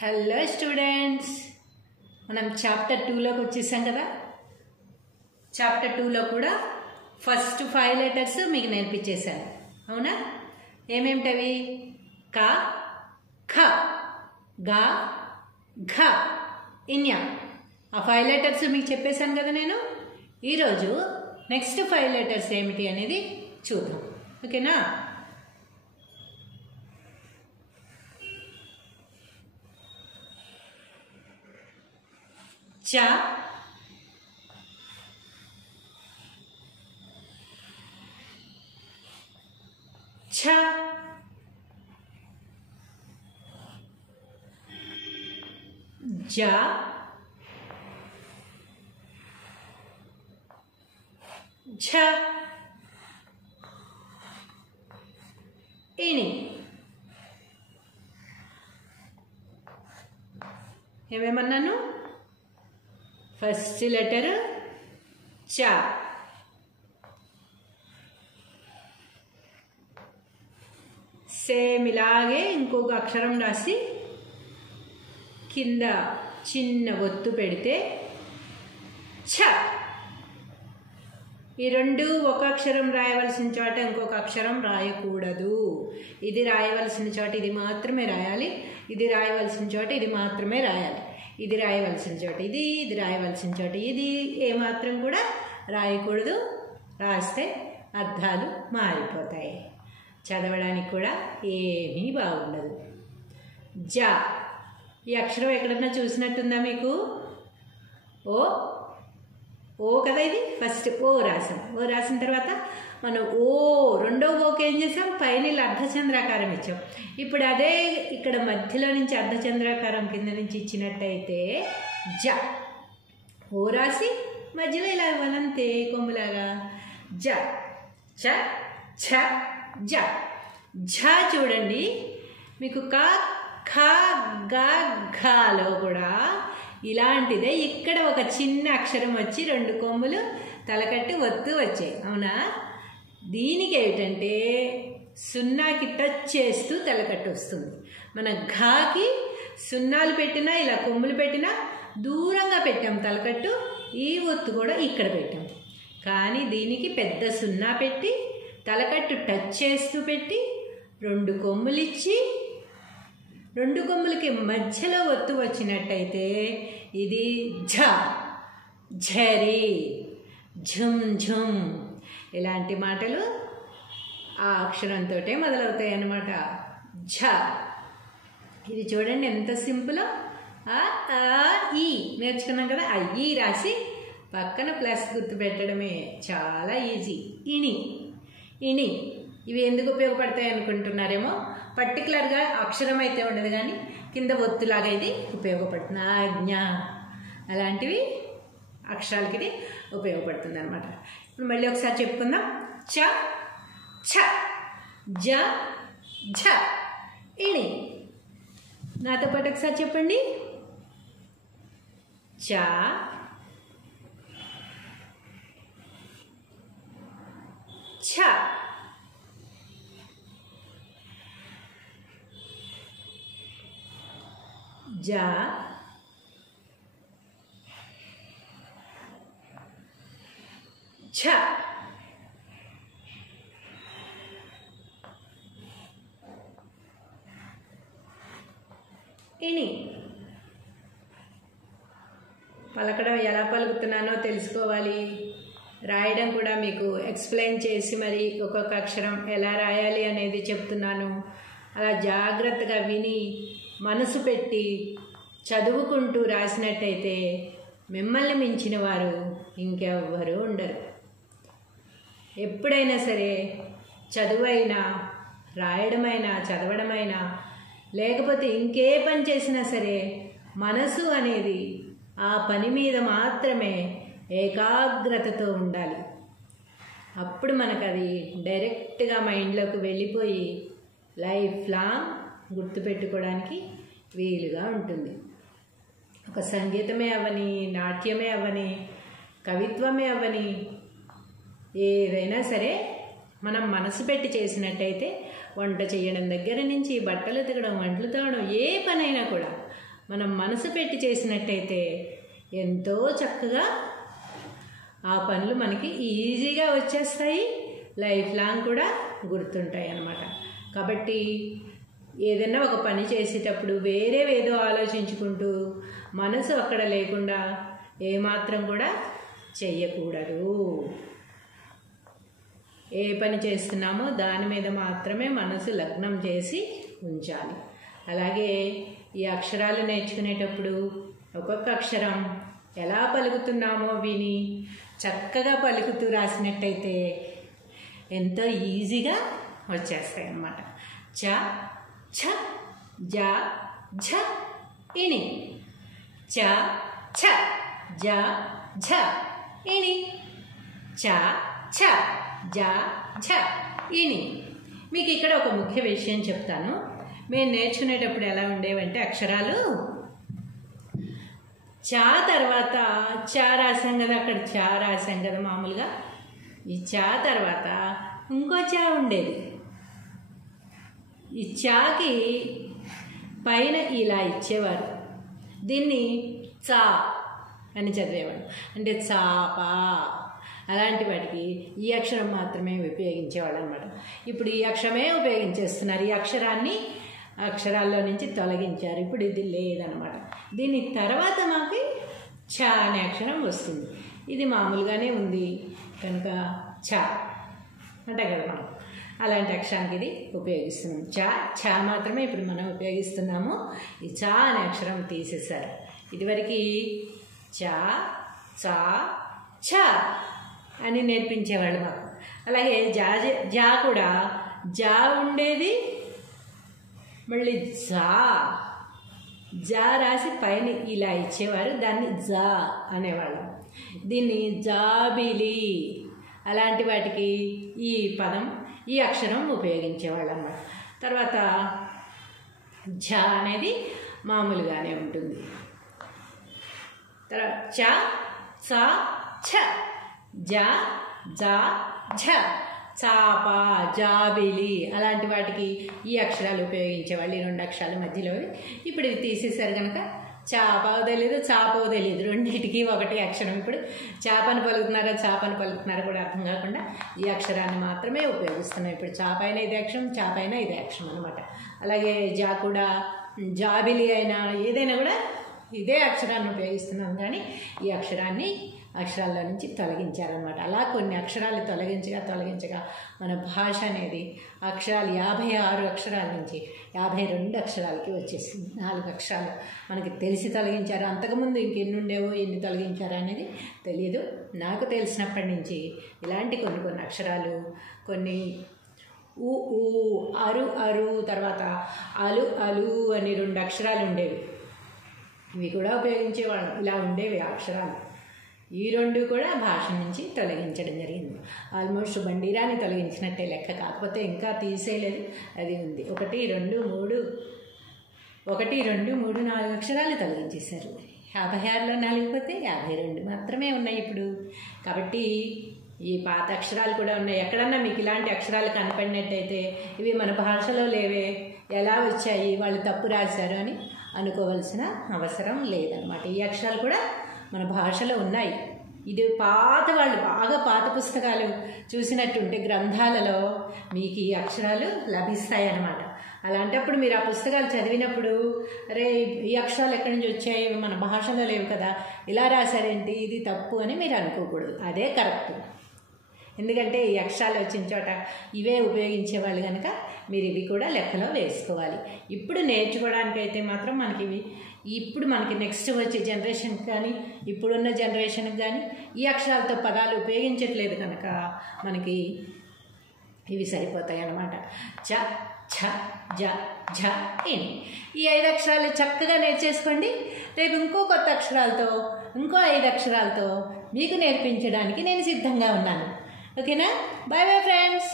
Hello students, మనం chapter 2లోకి వచ్చేసాం కదా. చాప్టర్ 2లో కూడా ఫస్ట్ 5 లెటర్స్ మీకు నేర్పించేశాను, అవునా? ఏమేమిటవి? క, ఖ, గ, ఘ, ఇన్య. ఆ 5 లెటర్స్ మీకు చెప్పేశాను కదా నేను. ఈరోజు నెక్స్ట్ 5 లెటర్స్ ఏమిటి అనేది చూద్దాం, ఓకేనా? చ, ఛ, జ, ఝ, ఇని. ఏమేమన్నాను? ఫస్ట్ లెటర్ చ, సేమ్ ఇలాగే ఇంకొక అక్షరం రాసి కింద చిన్న ఒత్తు పెడితే ఛ. ఈ రెండు ఒక అక్షరం రాయవలసిన చోట ఇంకొక అక్షరం రాయకూడదు. ఇది రాయవలసిన చోట ఇది మాత్రమే రాయాలి, ఇది రాయవలసిన చోట ఇది మాత్రమే రాయాలి. ఇది రాయవలసిన చోట ఇది, ఇది రాయవలసిన చోట ఇది ఏమాత్రం కూడా రాయకూడదు. రాస్తే అర్థాలు మారిపోతాయి, చదవడానికి కూడా ఏమీ బాగుండదు. జ, ఈ అక్షరం ఎక్కడన్నా చూసినట్టుందా మీకు? ఓ, ఓ కదా, ఇది ఫస్ట్ ఓ రాసాం. ఓ రాసిన తర్వాత మనం రెండో ఓకి ఏం చేసాం? పైన అర్ధచంద్రాకారం ఇచ్చాం. ఇప్పుడు అదే ఇక్కడ మధ్యలో నుంచి అర్ధచంద్రాకారం కింద నుంచి ఇచ్చినట్టయితే జ. ఓ రాసి మధ్యలో ఇలా ఇవ్వాలంతే, కొమ్ములాగా. జ, చ, ఛ, జ. ఝ చూడండి, మీకు క, ఖ, గ, ఘలో కూడా ఇలాంటిదే. ఇక్కడ ఒక చిన్న అక్షరం వచ్చి రెండు కొమ్ములు తలకట్టి ఒత్తు వచ్చాయి, అవునా? దీనికి ఏమిటంటే సున్నాకి టచ్ చేస్తూ తలకట్టు వస్తుంది. మన ఘాకి సున్నాలు పెట్టినా ఇలా కొమ్ములు పెట్టినా దూరంగా పెట్టాం తలకట్టు, ఈ ఒత్తు కూడా ఇక్కడ పెట్టాం. కానీ దీనికి పెద్ద సున్నా పెట్టి తలకట్టు టచ్ చేస్తూ పెట్టి రెండు కొమ్ములు ఇచ్చి రెండు కొమ్ములకి మధ్యలో ఒత్తు వచ్చినట్టయితే ఇది ఝ. ఝరి, ఝుమ్ ఝుమ్ ఇలాంటి మాటలు ఆ అక్షరంతో మొదలవుతాయి అన్నమాట. ఝ. ఇది చూడండి ఎంత సింపుల్. ఈ నేర్చుకున్నాం కదా. ఈ రాసి పక్కన ప్లస్ గుర్తు పెట్టడమే, చాలా ఈజీ. ఇని, ఇని ఇవి ఎందుకు ఉపయోగపడతాయి అనుకుంటున్నారేమో. పర్టికులర్గా అక్షరం అయితే ఉండదు, కానీ కింద ఒత్తులాగా ఇది ఉపయోగపడుతుంది. ఆజ్ఞ అలాంటివి అక్షరాలకి ఇది ఉపయోగపడుతుంది అనమాట. ఇప్పుడు మళ్ళీ ఒకసారి చెప్పుకుందాం. చ, ఛ, జ, ఝ, ఇని. నాతో పాటు ఒకసారి చెప్పండి. చ, ఛ, జ, ఝ, ఇని. పలకడం ఎలా పలుకుతున్నానో తెలుసుకోవాలి. రాయడం కూడా మీకు ఎక్స్ప్లెయిన్ చేసి మరి ఒక్కొక్క అక్షరం ఎలా రాయాలి అనేది చెప్తున్నాను. అలా జాగ్రత్తగా విని మనసు పెట్టి చదువుకుంటూ రాసినట్టయితే మిమ్మల్ని మించిన వారు ఇంకెవ్వరూ ఉండరు. ఎప్పుడైనా సరే చదువైనా, రాయడమైనా, చదవడమైనా, లేకపోతే ఇంకే పని చేసినా సరే మనసు అనేది ఆ పని మీద మాత్రమే ఏకాగ్రతతో ఉండాలి. అప్పుడు మనకు అది డైరెక్ట్గా మైండ్లోకి వెళ్ళిపోయి లైఫ్ లాంగ్ గుర్తుపెట్టుకోవడానికి వీలుగా ఉంటుంది. ఒక సంగీతమే అవ్వని, నాట్యమే అవ్వని, కవిత్వమే అవ్వని, ఏదైనా సరే మనం మనసు పెట్టి చేసినట్టయితే వంట చేయడం దగ్గర నుంచి బట్టలు ఉతకడం, వంటలు తోమడం, ఏ పనైనా కూడా మనం మనసు పెట్టి చేసినట్టయితే ఎంతో చక్కగా ఆ పనులు మనకి ఈజీగా వచ్చేస్తాయి, లైఫ్ లాంగ్ కూడా గుర్తుంటాయి అన్నమాట. కాబట్టి ఏదైనా ఒక పని చేసేటప్పుడు వేరేవేదో ఆలోచించుకుంటూ మనసు అక్కడ లేకుండా ఏమాత్రం కూడా చెయ్యకూడదు. ఏ పని చేస్తున్నామో దాని మీద మాత్రమే మనసు లగ్నం చేసి ఉంచాలి. అలాగే ఈ అక్షరాలు నేర్చుకునేటప్పుడు ఒక్కొక్క అక్షరం ఎలా పలుకుతున్నామో విని చక్కగా పలుకుతూ రాసినట్టయితే ఎంతో ఈజీగా వచ్చేస్తాయి అన్నమాట. చ ఛ జ ఝ ఇని, చ ఛ జ ఝ ఇని, చ ఛ జ ఝ ఇని. మీకు ఇక్కడ ఒక ముఖ్య విషయం చెప్తాను. మేము నేర్చుకునేటప్పుడు ఎలా ఉండేవంటే అక్షరాలు చా తర్వాత చా రాసాం కదా, అక్కడ చా రాసాం కదా మామూలుగా. ఈ చా తర్వాత ఇంకో చా ఉండేది. ఈ చాకి పైన ఇలా ఇచ్చేవారు, దీన్ని చా అని చదివేవాడు. అంటే చాప అలాంటి వాటికి ఈ అక్షరం మాత్రమే ఉపయోగించేవాడు అనమాట. ఇప్పుడు ఈ అక్షరమే ఉపయోగించేస్తున్నారు. ఈ అక్షరాన్ని అక్షరాల్లో నుంచి తొలగించారు. ఇప్పుడు ఇది లేదనమాట. దీని తర్వాత మాకు ఛ అనే అక్షరం వస్తుంది. ఇది మామూలుగానే ఉంది కనుక ఛ అంటే కదా మనం అలాంటి అక్షరానికి ఇది ఉపయోగిస్తున్నాం. ఛ మాత్రమే ఇప్పుడు మనం ఉపయోగిస్తున్నాము. ఈ ఛ అనే అక్షరం తీసేశారు. ఇదివరకు చ చ ఛ అని నేర్పించేవాళ్ళు మాకు. అలాగే జా కూడా జా ఉండేది, మళ్ళీ జా రాసి పైన ఇలా ఇచ్చేవారు, దాన్ని జా అనేవాళ్ళం. దీన్ని జాబిలి అలాంటి వాటికి ఈ పదం ఈ అక్షరం ఉపయోగించేవాళ్ళు అన్నమాట. తర్వాత ఝ అనేది మామూలుగానే ఉంటుంది. తర్వాత చ చ ఛ జ జ ఝ చాప జాబిలి అలాంటి వాటికి ఈ అక్షరాలు ఉపయోగించేవాళ్ళు. ఈ రెండు అక్షరాల మధ్యలో ఇప్పుడు ఇవి తీసేశారు కనుక చాపో తెలీదు చాపో తెలీదు, రెండింటికి ఒకటి అక్షరం. ఇప్పుడు చాపని పలుకుతున్నారా చాపని పలుకుతున్నారా కూడా అర్థం కాకుండా ఈ అక్షరాన్ని మాత్రమే ఉపయోగిస్తున్నాం. ఇప్పుడు చాపైన ఇదే అక్షరం, చాపైన ఇదే అక్షరం అనమాట. అలాగే జా కూడా జాబిలి అయినా ఏదైనా కూడా ఇదే అక్షరాన్ని ఉపయోగిస్తున్నాం, కానీ ఈ అక్షరాన్ని అక్షరాల్లో నుంచి తొలగించారనమాట. అలా కొన్ని అక్షరాలు తొలగించగా మన భాష అనేది అక్షరాలు 56 అక్షరాల నుంచి 52 అక్షరాలకి వచ్చేసింది. 4 అక్షరాలు మనకి తెలిసి తొలగించారు. అంతకుముందు ఇంకెన్ని ఉండేవో ఎన్ని తొలగించారో అనేది తెలియదు. నాకు తెలిసినప్పటి నుంచి ఇలాంటి కొన్ని అక్షరాలు, కొన్ని ఊ ఊ అరు అరు తర్వాత అలు అలు అని 2 అక్షరాలు ఉండేవి. ఇవి కూడా ఉపయోగించేవాళ్ళం. ఇలా ఉండేవి అక్షరాలు. ఈ 2 కూడా భాష నుంచి తొలగించడం జరిగింది. ఆల్మోస్ట్ బండిరాని తొలగించినట్టే లెక్క, కాకపోతే ఇంకా తీసేయలేదు, అది ఉంది. 1 2 3 4 అక్షరాలు తొలగించేశారు. 56లో 4 పోతే 52 మాత్రమే ఉన్నాయి ఇప్పుడు. కాబట్టి ఈ పాత అక్షరాలు కూడా ఉన్నాయి. ఎక్కడన్నా మీకు ఇలాంటి అక్షరాలు కనపడినట్టయితే ఇవి మన భాషలో లేవే, ఎలా వచ్చాయి, వాళ్ళు తప్పు రాశారు అని అనుకోవాల్సిన అవసరం లేదనమాట. ఈ అక్షరాలు కూడా మన భాషలో ఉన్నాయి. ఇది పాత వాళ్ళు బాగా పాత పుస్తకాలు చూసినట్టుంటే గ్రంథాలలో మీకు ఈ అక్షరాలు లభిస్తాయి అన్నమాట. అలాంటప్పుడు మీరు ఆ పుస్తకాలు చదివినప్పుడు అరే ఈ అక్షరాలు ఎక్కడి నుంచి వచ్చాయి, మన భాషలో లేవు కదా, ఇలా రాశారేంటి, ఇది తప్పు అని మీరు అనుకోకూడదు. అదే కరెక్ట్. ఎందుకంటే ఈ అక్షరాలు వచ్చిన చోట ఇవే ఉపయోగించేవాళ్ళు కనుక మీరు ఇవి కూడా లెక్కలో వేసుకోవాలి. ఇప్పుడు నేర్చుకోవడానికైతే మాత్రం మనకి ఇవి ఇప్పుడు మనకి నెక్స్ట్ వచ్చే జనరేషన్కి కానీ ఇప్పుడున్న జనరేషన్కి కానీ ఈ అక్షరాలతో పదాలు ఉపయోగించట్లేదు కనుక మనకి ఇవి సరిపోతాయి అన్నమాట. చ ఛ జ ఝ ఇన్ ఈ 5 అక్షరాలు చక్కగా నేర్చేసుకోండి. రేపు ఇంకో కొత్త అక్షరాలతో ఇంకో 5 అక్షరాలతో మీకు నేర్పించడానికి నేను సిద్ధంగా ఉన్నాను. ఓకేనా? Bye bye friends.